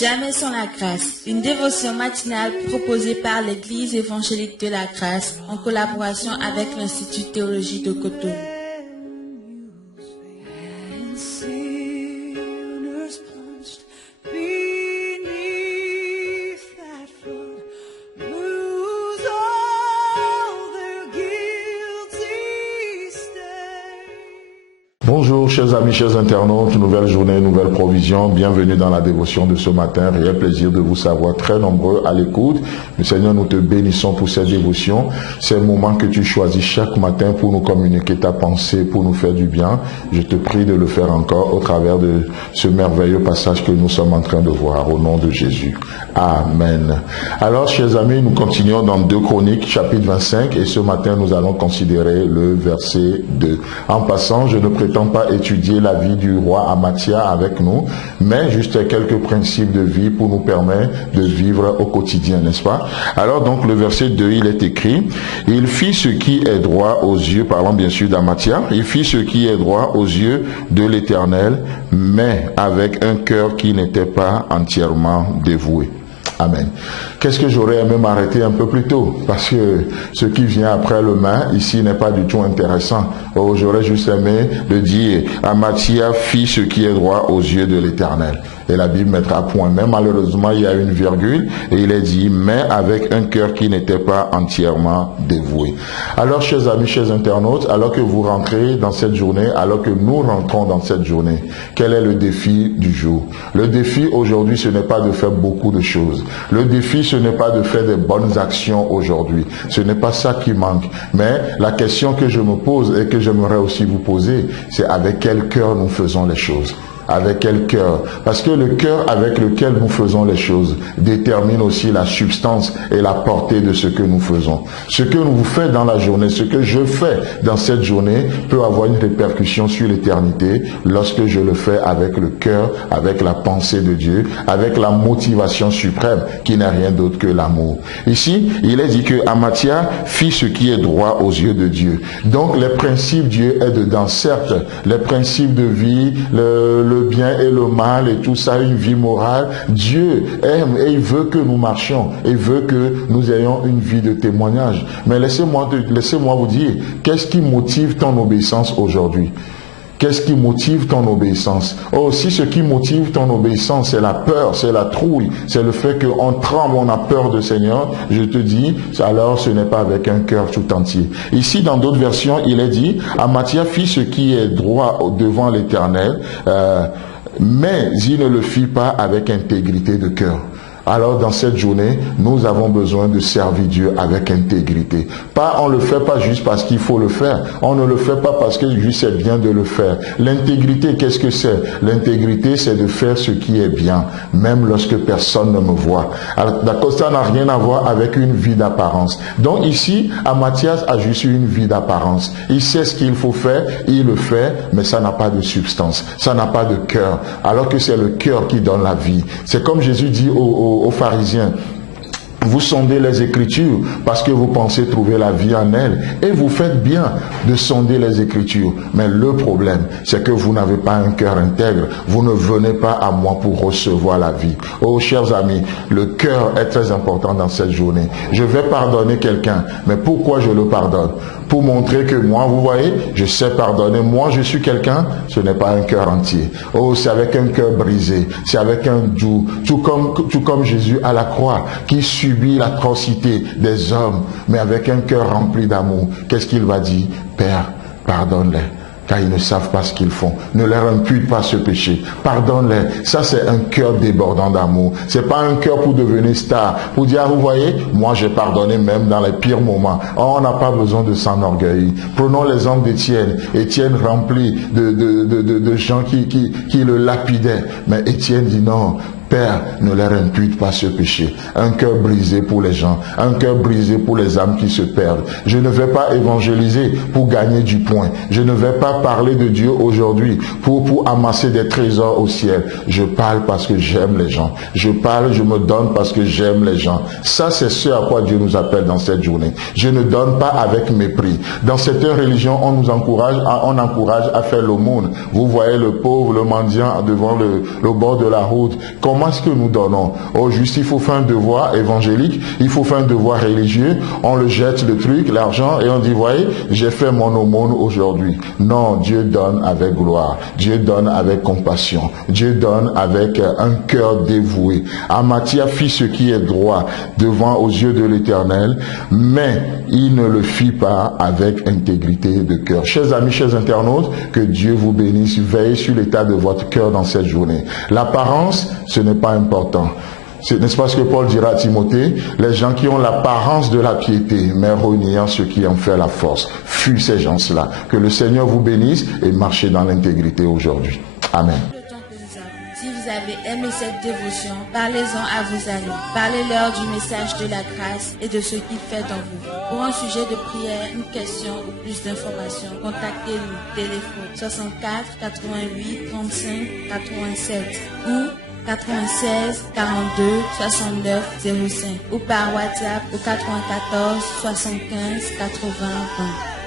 Jamais sans la grâce, une dévotion matinale proposée par l'Église évangélique de la grâce en collaboration avec l'Institut de théologie de Cotonou. Bonjour chers amis, chers internautes, nouvelle journée, nouvelle provision, bienvenue dans la dévotion de ce matin, réel plaisir de vous savoir très nombreux à l'écoute. Le Seigneur, nous te bénissons pour cette dévotion, c'est le moment que tu choisis chaque matin pour nous communiquer ta pensée, pour nous faire du bien. Je te prie de le faire encore au travers de ce merveilleux passage que nous sommes en train de voir, au nom de Jésus. Amen. Alors chers amis, nous continuons dans 2 Chroniques, chapitre 25, et ce matin nous allons considérer le verset 2. En passant, je ne prétends pas étudier la vie du roi Amathia avec nous, mais juste quelques principes de vie pour nous permettre de vivre au quotidien, n'est-ce pas? Alors donc le verset 2, il est écrit, il fit ce qui est droit aux yeux, parlant bien sûr d'Amathia, il fit ce qui est droit aux yeux de l'Éternel, mais avec un cœur qui n'était pas entièrement dévoué. Amen. Qu'est-ce que j'aurais aimé m'arrêter un peu plus tôt? Parce que ce qui vient après le mais, ici, n'est pas du tout intéressant. Oh, j'aurais juste aimé de dire, Amathia fit ce qui est droit aux yeux de l'Éternel. Et la Bible mettra point. Mais malheureusement, il y a une virgule, et il est dit, mais avec un cœur qui n'était pas entièrement dévoué. Alors, chers amis, chers internautes, alors que vous rentrez dans cette journée, alors que nous rentrons dans cette journée, quel est le défi du jour? Le défi aujourd'hui, ce n'est pas de faire beaucoup de choses. Le défi, ce n'est pas de faire des bonnes actions aujourd'hui. Ce n'est pas ça qui manque. Mais la question que je me pose et que j'aimerais aussi vous poser, c'est avec quel cœur nous faisons les choses. Avec quel cœur? Parce que le cœur avec lequel nous faisons les choses détermine aussi la substance et la portée de ce que nous faisons. Ce que nous faisons dans la journée, ce que je fais dans cette journée peut avoir une répercussion sur l'éternité lorsque je le fais avec le cœur, avec la pensée de Dieu, avec la motivation suprême qui n'est rien d'autre que l'amour. Ici, il est dit que Amathia fit ce qui est droit aux yeux de Dieu. Donc les principes, Dieu est dedans. Certes, les principes de vie, le bien et le mal et tout ça, une vie morale, Dieu aime et il veut que nous marchions, il veut que nous ayons une vie de témoignage. Mais laissez-moi vous dire, qu'est-ce qui motive ton obéissance aujourd'hui? Qu'est-ce qui motive ton obéissance? Oh, si ce qui motive ton obéissance, c'est la peur, c'est la trouille, c'est le fait qu'on tremble, on a peur du Seigneur, je te dis, alors ce n'est pas avec un cœur tout entier. Ici, dans d'autres versions, il est dit, Amathia fit ce qui est droit devant l'Éternel, mais il ne le fit pas avec intégrité de cœur. Alors dans cette journée, nous avons besoin de servir Dieu avec intégrité. On ne le fait pas juste parce qu'il faut le faire. On ne le fait pas parce que juste c'est bien de le faire. L'intégrité, qu'est-ce que c'est? L'intégrité, c'est de faire ce qui est bien, même lorsque personne ne me voit. Alors, d'accord, ça n'a rien à voir avec une vie d'apparence. Donc ici, Amathia a juste une vie d'apparence. Il sait ce qu'il faut faire, il le fait, mais ça n'a pas de substance. Ça n'a pas de cœur. Alors que c'est le cœur qui donne la vie. C'est comme Jésus dit aux pharisiens, vous sondez les Écritures parce que vous pensez trouver la vie en elles et vous faites bien de sonder les Écritures. Mais le problème, c'est que vous n'avez pas un cœur intègre. Vous ne venez pas à moi pour recevoir la vie. Oh, chers amis, le cœur est très important dans cette journée. Je vais pardonner quelqu'un, mais pourquoi je le pardonne? Pour montrer que moi, vous voyez, je sais pardonner. Moi, je suis quelqu'un, ce n'est pas un cœur entier. Oh, c'est avec un cœur brisé. C'est avec un doux. Tout comme Jésus à la croix, qui subit l'atrocité des hommes, mais avec un cœur rempli d'amour. Qu'est-ce qu'il va dire? Père, pardonne-les, car ils ne savent pas ce qu'ils font. Ne leur impute pas ce péché. Pardonne-les. Ça, c'est un cœur débordant d'amour. C'est pas un cœur pour devenir star. Pour dire, vous voyez, moi, j'ai pardonné même dans les pires moments. Oh, on n'a pas besoin de s'enorgueillir. Prenons l'exemple d'Étienne. Étienne rempli de gens qui le lapidaient. Mais Étienne dit non. Père, ne leur impute pas ce péché. Un cœur brisé pour les gens, un cœur brisé pour les âmes qui se perdent. Je ne vais pas évangéliser pour gagner du point. Je ne vais pas parler de Dieu aujourd'hui pour amasser des trésors au ciel. Je parle parce que j'aime les gens. Je parle, je me donne parce que j'aime les gens. Ça, c'est ce à quoi Dieu nous appelle dans cette journée. Je ne donne pas avec mépris. Dans cette religion, on nous encourage, à faire l'aumône. Vous voyez le pauvre, le mendiant devant le bord de la route. Comment comment est-ce que nous donnons? Oh, juste il faut faire un devoir évangélique, il faut faire un devoir religieux, on le jette le truc, l'argent, et on dit, voyez, j'ai fait mon aumône aujourd'hui. Non, Dieu donne avec gloire, Dieu donne avec compassion, Dieu donne avec un cœur dévoué. Amathia fit ce qui est droit devant aux yeux de l'Éternel, mais il ne le fit pas avec intégrité de cœur. Chers amis, chers internautes, que Dieu vous bénisse. Veillez sur l'état de votre cœur dans cette journée. L'apparence, ce n'est pas important. N'est-ce pas ce que Paul dira à Timothée? Les gens qui ont l'apparence de la piété, mais reniant ce qui en fait la force. Fuis ces gens-là. Que le Seigneur vous bénisse et marchez dans l'intégrité aujourd'hui. Amen. Si vous avez aimé cette dévotion, parlez-en à vos amis. Parlez-leur du message de la grâce et de ce qu'il fait dans vous. Pour un sujet de prière, une question ou plus d'informations, contactez-nous. Téléphone 64 88 35 87 ou 96 42 69 05 ou par WhatsApp au 94 75 80 20.